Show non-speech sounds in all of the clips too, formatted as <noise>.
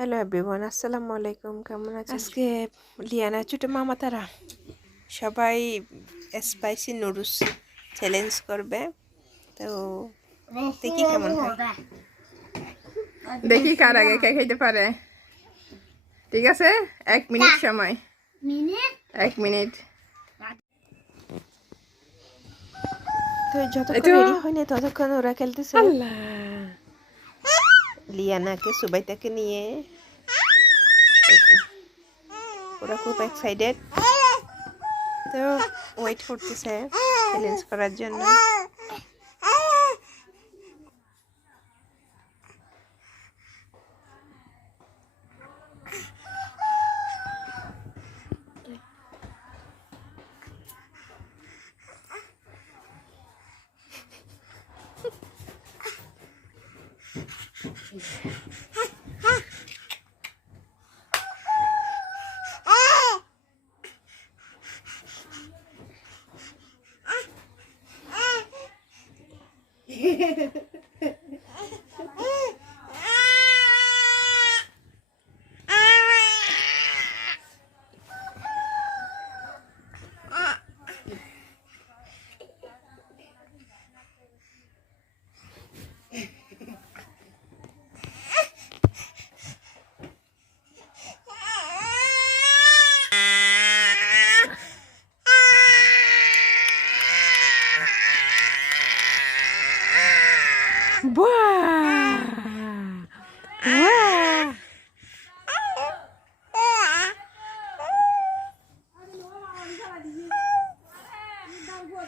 Hello everyone আসসালামু আলাইকুম কেমন আছেন আজকে লিয়ানা ছোটো মামা তারা সবাই স্পাইসি নুডলস চ্যালেঞ্জ করবে তো দেখি কেমন দেখি কার আগে কে খাইতে পারে। ঠিক আছে? এক মিনিট সময়। এক মিনিট। তো যতক্ষণ রেডি হয়নি ততক্ষণ ওরা খেলতেছে। লিয়ানাকে সুবাইতাকে নিয়ে। ওরা খুব এক্সাইটেড তো ওয়েট করতেছে চ্যালেঞ্জ করার জন্য। did. <laughs>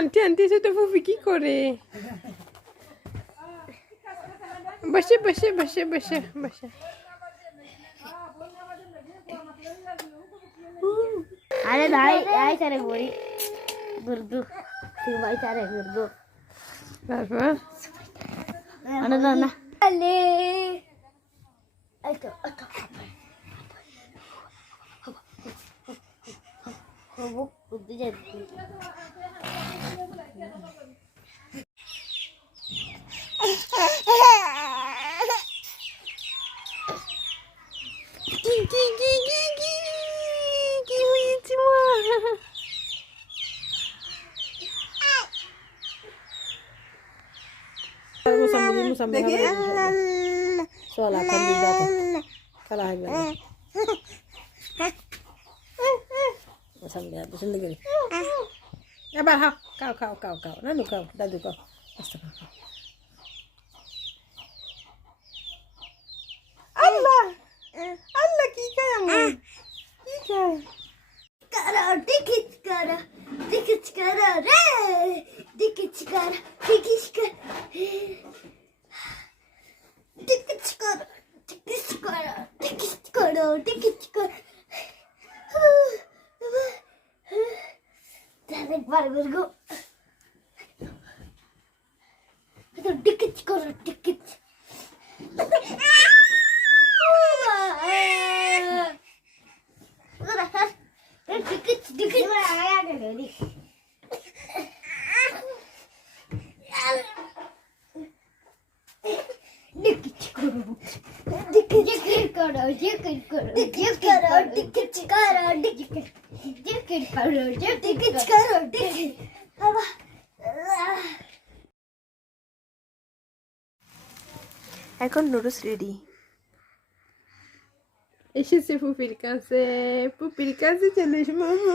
হাল্লা আন্টি আন্টি সে তো ফুফি কি করে বসে বসে বসে বসে বসে আরে ভাই আই তারে বড়ি গুরগু ঠিক ভাই তারে গুরগু তারপর আরে না না আলে আইতো আতো হবু বুদ্ধি যাই কি কি কি কি কি কি হয়েছে মা এবার হাও খাও খাও খাও খাও নানু খাও দাদু খাও আস্তে খাও খাও আল্লাহ আল্লাহ কি খায় আমার কি খায় Kara, dikit kara, dikit kara, re, dikit kara, dikit kara, dikit kara, dikit kara, dikit kara, dikit kara. ಬರ್ಗು ಇದು ಟಿಕಿಚ್ ಕೊಡ್ರಿ ಟಿಕಿಚ್ ಟಿಕಿಚ್ ಟಿಕಿಚ್ ಟಿಕಿಚ್ ಕೊಡೋ ಟಿಕಿಚ್ ಕೊಡೋ ಟಿಕಿಚ್ ಕೊಡೋ ಟಿಕಿಚ್ ಕೊಡೋ ಟಿಕಿಚ್ ಕೊಡೋ ಟಿಕಿಚ್ এখন নুডলস রেডি এসেছে ফুপির কাছে ফুপির কাছে চলে এসে মামা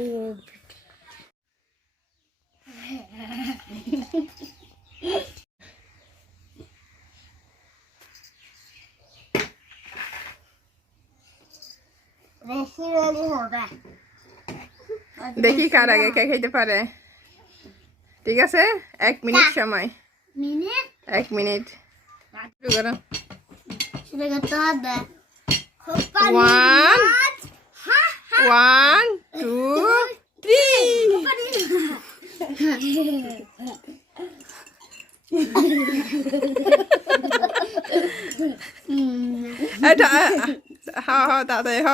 ভিডিও বেশি রেডি হবে দেখি কার আগে কে খেতে পারে ঠিক আছে এক মিনিট সময় মিনিট এক মিনিট শুরু করো শুরু করতে হবে খুব পানি ওয়ান হা ওয়ান টু থ্রি এটা হ হ তাড়াতাড়ি হ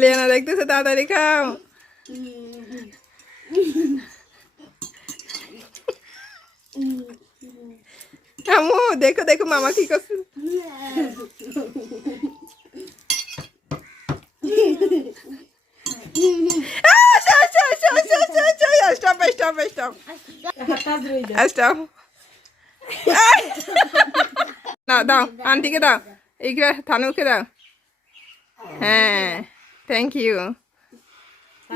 লেনা দেখতেছে তাড়াতাড়ি খাও আম্মু, দেখো দেখো, মামা কি করছে? স্টপ স্টপ কাজ রয়ে দাও দাও, আন্টিকে দাও, এইগুলা, থানুকে দাও। হ্যাঁ থ্যাংক ইউ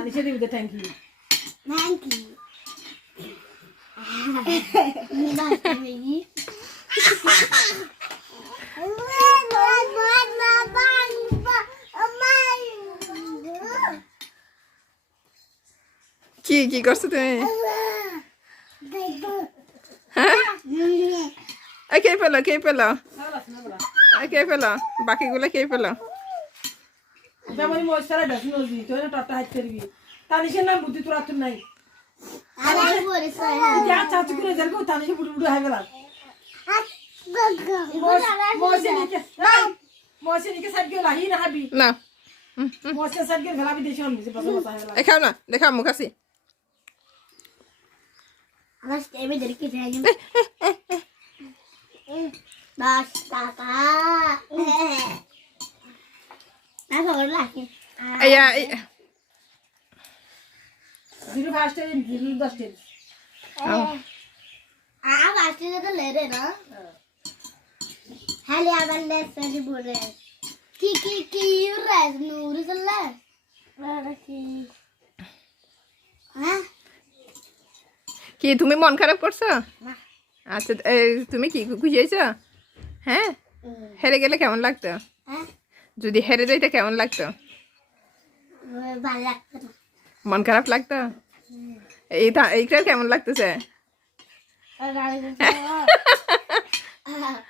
সে দিবি থ্যাংক ইউ Thank you. কি কি করছ তুমি? হ্যাঁ? এই কে পেল কে পেল কে পেল বাকিগুলো কে পেল যেমন মশলা বেশ নজি তুই না টট্টা হাইট করবি সে নাম বুদ্ধি তোর আতুর নাই। যা চাচু করে দেখো তাহলে সে বুড়ো বুড়ো হয়ে গেল মশিনিকে সাইড গেল হি না না। মশিন সাইড গেল ভেলাবি দেশে আমি যে পাশে বসা গেল। না দেখাও মুখ আসি দশ টাকা না খবর লাগে এই zero first Ah. Ki ki ki res nur sala. Ada ki. Hah? কি তুমি মন খারাপ করছ না। আচ্ছা তুমি কি খুশি হয়েছো হ্যাঁ হেরে গেলে কেমন লাগতো Hah? যদি হেরে যাইতে কেমন লাগতো? মন খারাপ লাগতো? এই থা- কেমন লাগতেছে. <laughs>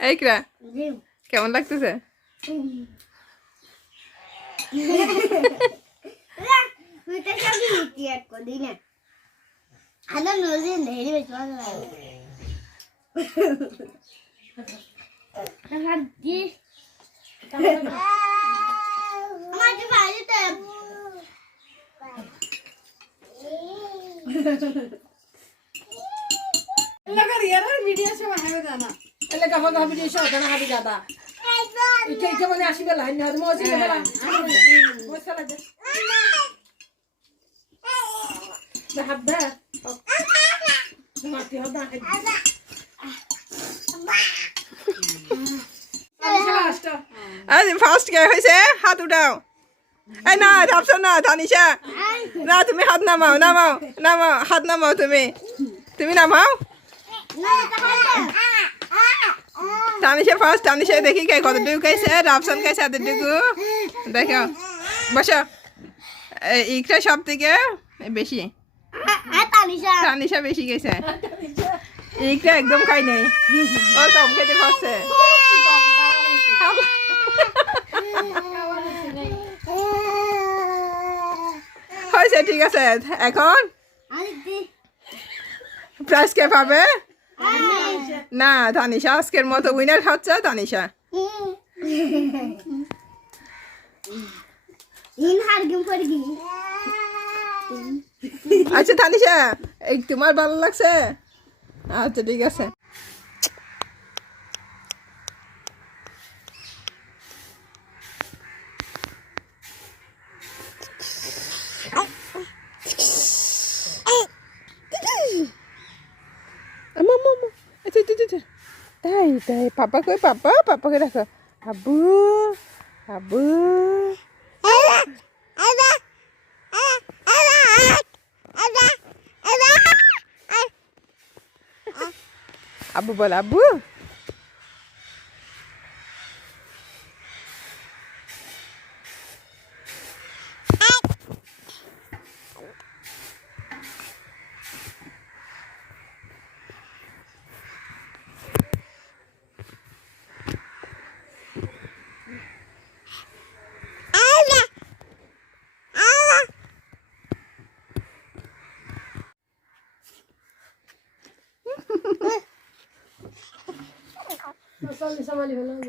এইটা Dim. কেমন লাগতেছে? <laughs> tiap আসিবে লাইন হাদ মজি ফার্স্ট হয়েছে হাত উঠাও। এই না থামছো না তানিশা না, তুমি হাত নামাও নামাও নামাও, হাত নামাও তুমি। তুমি নামাও। তানিশা ফার্স্ট দেখি কে কতটুকু খাইছে, রাফসান খাইছে এতটুকু দেখো সব থেকে বেশি। বেশি গেছে একদম খাই নাই। ও খেতে <laughs> হয়েছে ঠিক আছে। এখন? প্রাইজ কে পাবে? না তানিশা আজকের মতো উইনার হচ্ছে তানিশা আচ্ছা তানিশা তোমার ভালো লাগছে? আচ্ছা ঠিক আছে। তাই তাই পাপা কই পাপা পাপাকে রাখো আবু আবু আবু বল Abu Nós só lhe chamamos